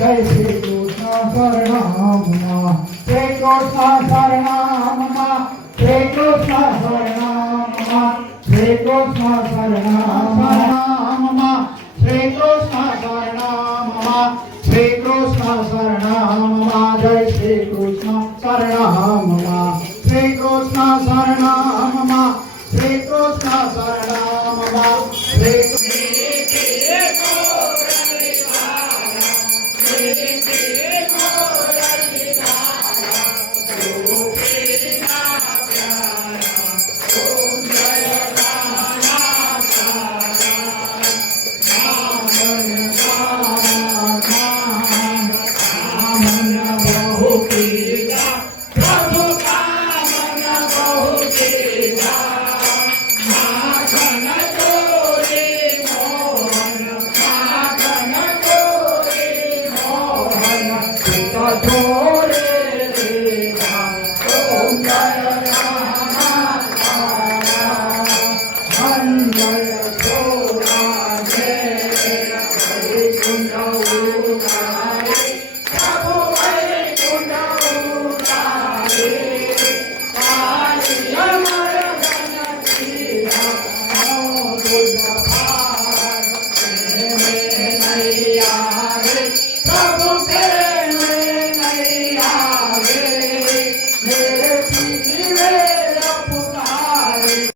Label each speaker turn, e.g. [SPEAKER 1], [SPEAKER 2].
[SPEAKER 1] Jai Srikrishna శరణమా Srikrishna శరణమా Srikrishna శరణమా Srikrishna శరణమా Srikrishna శరణమా Srikrishna శరణమా Jai Srikrishna శరణమా Srikrishna శరణమా Srikrishna Sharana
[SPEAKER 2] Yeah. Додому